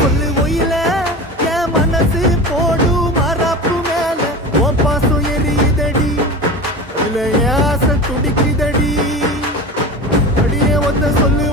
சொல்லு ஒயில என் மனசு போடு மரப்பு மேல உன் பாசம் எரியுதடி இல்ல ஏச துடிக்குதடி அடியே ஒத்த சொல்லு